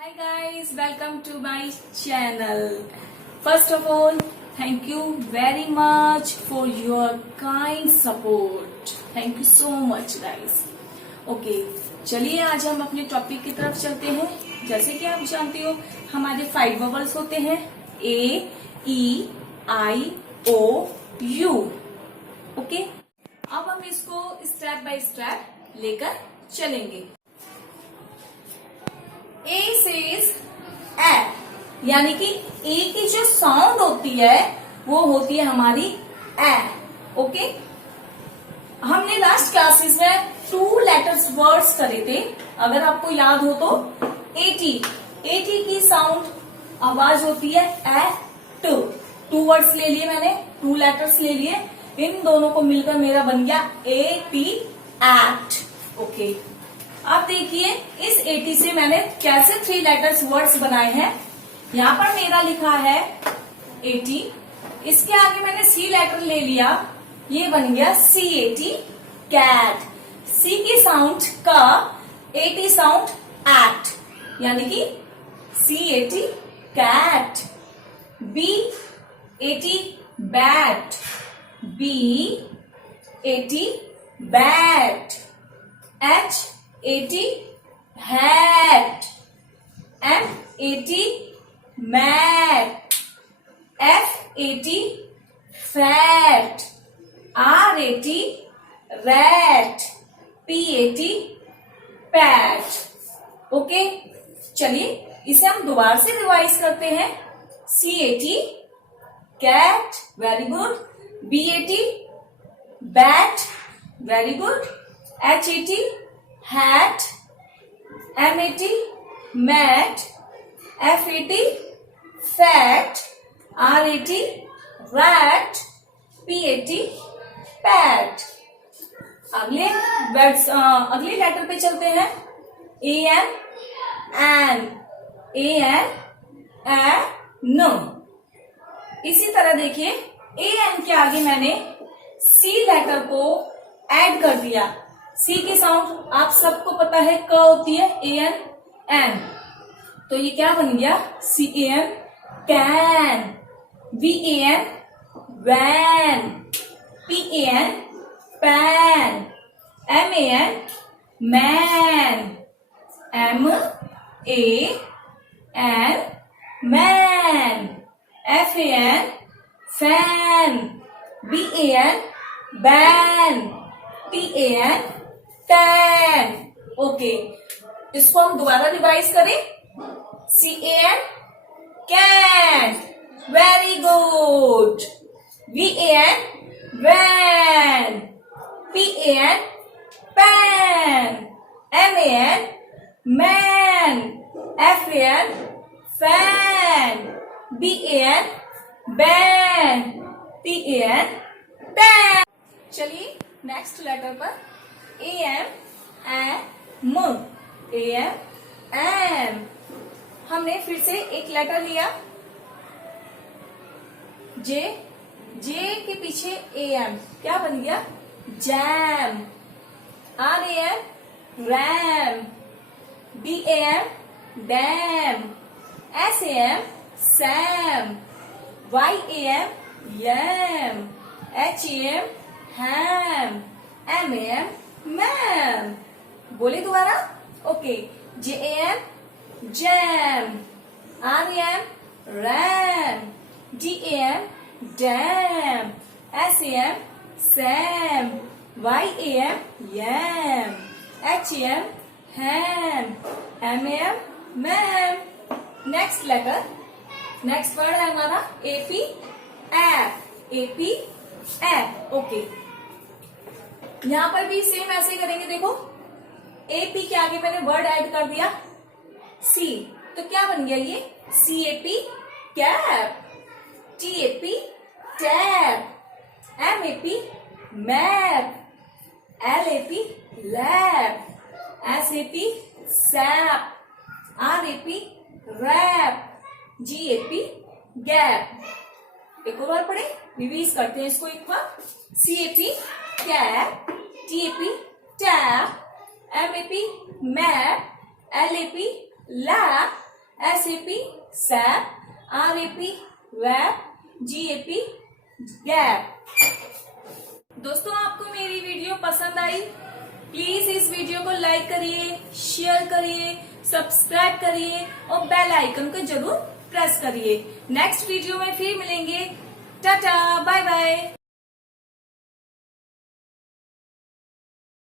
Hi guys, welcome to my channel. First of all, thank you very much for your kind support. Thank you so much guys. Okay, चलिए आज हम अपने topic की तरफ चलते हैं। जैसे कि आप जानते हो हमारे 5 वोवेल्स होते हैं A, E, I, O, U. Okay, अब हम इसको स्टेप बाय स्टेप लेकर चलेंगे। ए सेज ए, यानी कि ए की जो साउंड होती है वो होती है हमारी ए। ओके, हमने लास्ट क्लासेस में 2 लेटर्स वर्ड्स करे थे। अगर आपको याद हो तो एटी की साउंड आवाज होती है ए टू। 2 वर्ड्स ले लिए मैंने, 2 लेटर्स ले लिए, इन दोनों को मिलकर मेरा बन गया ए टी एट। ओके, अब देखिए इस 80 से मैंने कैसे 3 लेटर्स वर्ड्स बनाए हैं। यहाँ पर मेरा लिखा है 80, इसके आगे मैंने सी लेटर ले लिया, ये बन गया CAT कैट। सी की साउंड का 80 साउंड एट, यानी कि CAT cat. B80 bat, B80 bat. H80 hat, M80 mat, F80 fat, R80 rat, P80 pat। Okay, चलिए इसे हम दोबारा से रिवाइज करते हैं। CAT cat, very good. B80 bat, very good. H80 hat, M80 mat, F80 fat, R80 rat, P80 pat। अगले letter पे चलते हैं। AN इसी तरह देखिए AN के आगे मैंने C लेटर को ऐड कर दिया। सी की साउंड आप सबको पता है क होती है, AN। तो ये क्या बन गया CAN can. VAN van, PAN pan, MAN man, MAN man, FAN fan, BAN ban, TAN tan. Okay, इसको हम दोबारा रिवाइज करें। CAN can, very good. VAN van, PAN pan, MAN man, FAN fan, BAN ban, TAN tan. चलिए next letter पर AM हमने फिर से एक लेटर लिया जे के पीछे AM, क्या बन गया jam. RAM ram, DAM dam, SAM Sam, YAM yam, HAM ham, MAM ma'am. बोले दोबारा। Okay, JAM jam, RAM ram, DAM dam, SAM Sam, YAM yam, HAM ham, MAM ma'am. Next letter, next word है हमारा AP app. Okay, यहां पर भी same ऐसे करेंगे। देखो AP के आगे मैंने वर्ड ऐड कर दिया C, तो क्या बन गया ये CAP cap, TAP tap, MAP map, LAP lap, SAP sap, RAP rap, GAP gap. एक और बार पढ़े, रिवीज करते हैं इसको एक बार। CAP cap, TAP tap, MAP map, LAP lap, SAP sap, RAP rap, GAP gap. दोस्तों आपको मेरी वीडियो पसंद आई? प्लीज इस वीडियो को लाइक करिए, शेयर करिए, सब्सक्राइब करिए और बेल आइकन को जरूर प्रेस करिए। नेक्स्ट वीडियो में फिर मिलेंगे। Tata, bye bye.